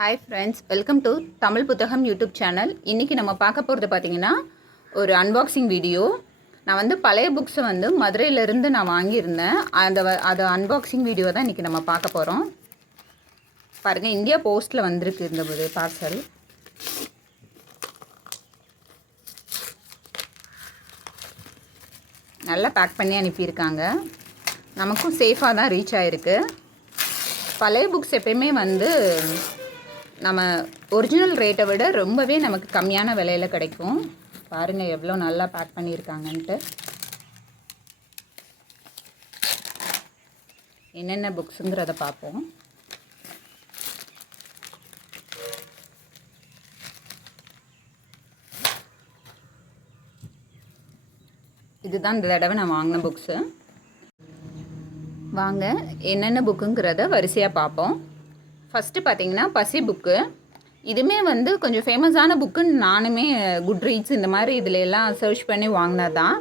Hi friends, welcome to Tamil Puthagam YouTube channel. இன்னைக்கு நம்ம பார்க்க போறது பாத்தீங்கன்னா ஒரு அன்பாக்சிங் வீடியோ. நான் வந்து பழைய புக்ஸ் வந்து மதுரையில இருந்து நான் வாங்கி இருந்தேன். அந்த அன்பாக்சிங் வீடியோ தான் இன்னைக்கு நம்ம பார்க்க போறோம். பாருங்க இந்தியா போஸ்ட்ல வந்திருக்கு இந்த பார்சல். நல்லா பேக் பண்ணி அனுப்பி இருக்காங்க. நமக்கும் சேஃபா தான் ரீச் ஆயிருக்கு. பழைய புக்ஸ் எப்பவுமே வந்து நம்ம ஒரிஜினல் ரேட்டை விட ரொம்பவே நமக்கு கம்மியான விலையில் கிடைக்கும். பாருங்கள் எவ்வளோ நல்லா பேக் பண்ணியிருக்காங்கன்ட்டு. என்னென்ன புக்ஸுங்கிறத பார்ப்போம். இதுதான் இந்த தடவை நான் வாங்கின புக்ஸு. வாங்க என்னென்ன புக்குங்கிறத வரிசையாக பார்ப்போம். ஃபஸ்ட்டு பார்த்தீங்கன்னா பசி புக்கு. இதுவுமே வந்து கொஞ்சம் ஃபேமஸான புக்குன்னு நானுமே குட் ரீட்ஸ் இந்த மாதிரி இதில் எல்லாம் சர்ச் பண்ணி வாங்கினதான்.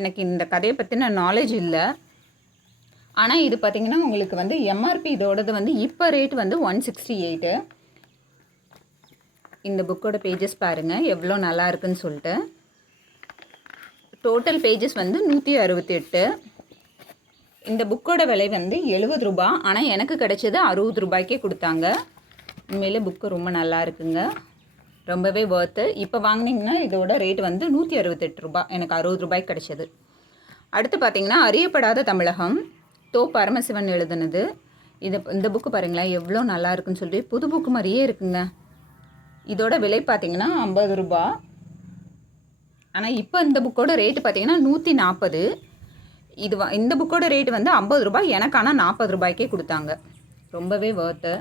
எனக்கு இந்த கதையை பற்றின நாலேஜ் இல்லை. ஆனால் இது பார்த்திங்கன்னா உங்களுக்கு வந்து எம்ஆர்பி இதோடது வந்து இப்போ ரேட் வந்து 168. இந்த புக்கோட பேஜஸ் பாருங்கள் எவ்வளோ நல்லா இருக்குன்னு சொல்லிட்டு. டோட்டல் பேஜஸ் வந்து 168. இந்த புக்கோட விலை வந்து 70 ரூபா. ஆனால் எனக்கு கிடைச்சது 60 ரூபாய்க்கே கொடுத்தாங்க. உண்மையிலே புக்கு ரொம்ப நல்லா இருக்குங்க, ரொம்பவே ஒர்த்து. இப்போ வாங்கினீங்கன்னா இதோட ரேட் வந்து 168 ரூபா. எனக்கு 60 ரூபாய்க்கு கிடைச்சது. அடுத்து பார்த்திங்கன்னா அறியப்படாத தமிழகம், பரமசிவன் எழுதுனது. இந்த புக்கு பாருங்களேன் எவ்வளோ நல்லா இருக்குன்னு சொல்லிட்டு புது புக்கு மாதிரியே இருக்குங்க. இதோட விலை பார்த்திங்கன்னா 50 ரூபா. ஆனால் இப்போ இந்த புக்கோட ரேட்டு பார்த்திங்கன்னா 140. இந்த புக்கோட ரேட் வந்து 50 ரூபாய், எனக்கு ஆனால் 40 ரூபாய்க்கே கொடுத்தாங்க. ரொம்பவே ஒர்த்து.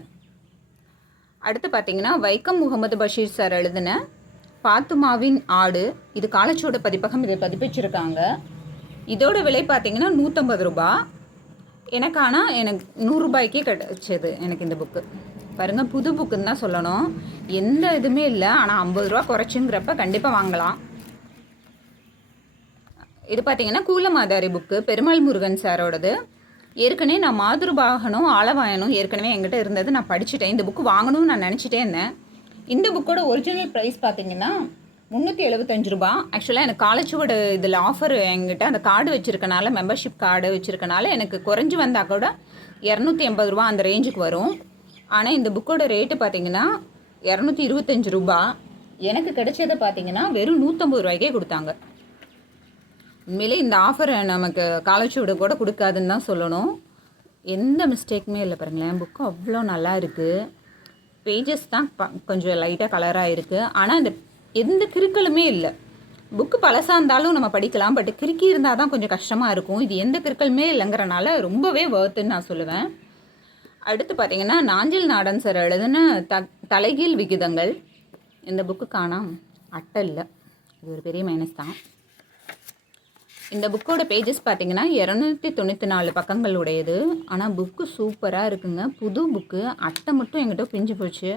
அடுத்து பார்த்தீங்கன்னா வைக்கம் முகமது பஷீர் சார் எழுதின பாத்துமாவின் ஆடு. இது காலச்சோட பதிப்பகம் இதை பதிப்பிச்சிருக்காங்க. இதோட விலை பார்த்தீங்கன்னா 150 ரூபா. எனக்கு ஆனால் எனக்கு 100 ரூபாய்க்கே கிடைச்சது எனக்கு இந்த புக்கு. பாருங்கள் புது புக்குன்னு தான் சொல்லணும், எந்த இதுவுமே இல்லை. ஆனால் 50 ரூபா குறைச்சுங்கிறப்ப கண்டிப்பாக வாங்கலாம். இது பார்த்தீங்கன்னா கூலமாதாரி புக்கு, பெருமாள் முருகன் சாரோடது. ஏற்கனவே நான் மாதுருபாகனும் ஆலவாயனும் ஏற்கனவே என்கிட்ட இருந்தது, நான் படிச்சுட்டேன். இந்த புக்கு வாங்கணும்னு நான் நினச்சிட்டே இருந்தேன். இந்த புக்கோட ஒரிஜினல் ப்ரைஸ் பார்த்தீங்கன்னா 375 ரூபா. ஆக்சுவலாக எனக்கு காலேஜோட இதில் ஆஃபர் என்கிட்ட அந்த கார்டு வச்சுருக்கனால, மெம்பர்ஷிப் கார்டு வச்சுருக்கனால எனக்கு குறைஞ்சி வந்தால் கூட 280 ரூபா அந்த ரேஞ்சுக்கு வரும். ஆனால் இந்த புக்கோட ரேட்டு பார்த்தீங்கன்னா 225 ரூபா. எனக்கு கிடைச்சதை பார்த்தீங்கன்னா வெறும் 150 ரூபாய்க்கே கொடுத்தாங்க. உண்மையிலே இந்த ஆஃபரை நமக்கு காலேஜோட கூட கொடுக்காதுன்னு தான் சொல்லணும். எந்த மிஸ்டேக்குமே இல்லை. பாருங்களேன் புக்கு அவ்வளோ நல்லா இருக்குது. பேஜஸ் தான் கொஞ்சம் லைட்டாக கலராக இருக்குது. ஆனால் இந்த எந்த கிறுக்கலுமே இல்லை. புக்கு பழசாக இருந்தாலும் நம்ம படிக்கலாம், பட் கிறுக்கி இருந்தால் தான் கொஞ்சம் கஷ்டமாக இருக்கும். இது எந்த கிறுக்கலுமே இல்லைங்கிறனால ரொம்பவே ஒர்த்துன்னு நான் சொல்லுவேன். அடுத்து பார்த்திங்கன்னா நாஞ்சில் நாடன் சார் எழுதுன தலைகீழ் விகிதங்கள். இந்த புக்கு காணாம், அட்டை இல்லை. இது ஒரு பெரிய மைனஸ் தான். இந்த புக்கோட பேஜஸ் பார்த்தீங்கன்னா 294 பக்கங்கள் உடையது. ஆனால் புக்கு சூப்பராக இருக்குங்க, புது புக்கு. அட்டை மட்டும் என்கிட்ட பிஞ்சு போச்சு.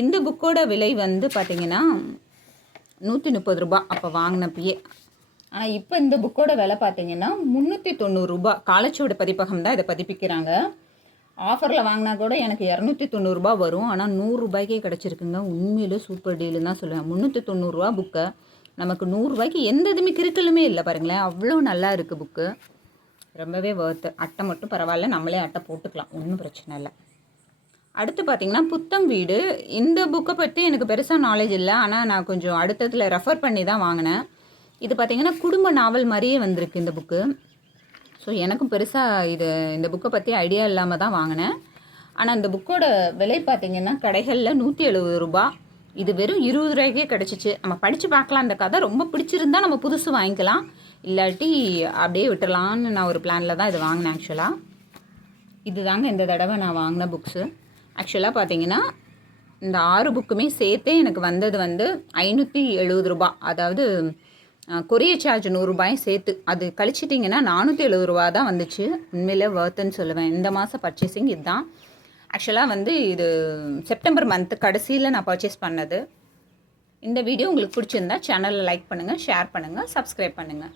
இந்த புக்கோட விலை வந்து பார்த்திங்கன்னா 130 ரூபா அப்போ வாங்கினப்பயே. ஆனால் இப்போ இந்த புக்கோட விலை பார்த்திங்கன்னா 390 ரூபா. காலேஜோட பதிப்பகம் தான் இதை பதிப்பிக்கிறாங்க. ஆஃபரில் வாங்கினா கூட எனக்கு 290 ரூபா வரும். ஆனால் 100 ரூபாய்க்கே கிடச்சிருக்குங்க. உண்மையிலே சூப்பர் டீலுன்னு தான் சொல்லுவேன். 390 ரூபா புக்கை நமக்கு 100 ரூபாய்க்கு எந்த இதுவுமே கிறுக்கலுமே இல்லை. பாருங்களேன் அவ்வளோ நல்லா இருக்குது புக்கு, ரொம்பவே ஒர்த்து. அட்டை மட்டும் பரவாயில்ல, நம்மளே அட்டை போட்டுக்கலாம், ஒன்றும் பிரச்சனை இல்லை. அடுத்து பார்த்திங்கன்னா புத்தம் வீடு. இந்த புக்கை பற்றி எனக்கு பெருசாக நாலேஜ் இல்லை. ஆனால் நான் கொஞ்சம் அடுத்ததில் ரெஃபர் பண்ணி தான் வாங்கினேன். இது பார்த்திங்கன்னா குடும்ப நாவல் மாதிரியே வந்திருக்கு இந்த புக்கு. ஸோ எனக்கும் பெருசாக இந்த புக்கை பற்றி ஐடியா இல்லாமல் தான் வாங்கினேன். ஆனால் இந்த புக்கோட விலை பார்த்திங்கன்னா கடைகளில் 170 ரூபா. இது வெறும் 20 ரூபாய்க்கே கிடச்சிச்சு. நம்ம படித்து பார்க்கலாம். அந்த கதை ரொம்ப பிடிச்சிருந்தா நம்ம புதுசு வாங்கிக்கலாம், இல்லாட்டி அப்படியே விட்டுடலான்னு நான் ஒரு பிளானில் தான் இது வாங்கினேன். ஆக்சுவலாக இது தாங்க இந்த தடவை நான் வாங்கின புக்ஸு. ஆக்சுவலாக பார்த்தீங்கன்னா இந்த 6 புக்குமே சேர்த்தே எனக்கு வந்தது வந்து 570 ரூபா. அதாவது கொரியர் சார்ஜ் 100 ரூபாயும் சேர்த்து அது கழிச்சிட்டிங்கன்னா 470 ரூபா தான் வந்துச்சு. உண்மையிலே ஒர்த்துன்னு சொல்லுவேன். இந்த மாதம் பர்ச்சேசிங் இதுதான். ஆக்சுவலாக வந்து இது செப்டம்பர் மந்த் கடைசியில் நான் பர்ச்சேஸ் பண்ணது. இந்த வீடியோ உங்களுக்கு பிடிச்சிருந்தா சேனலில் லைக் பண்ணுங்கள், ஷேர் பண்ணுங்கள், சப்ஸ்கிரைப் பண்ணுங்கள்.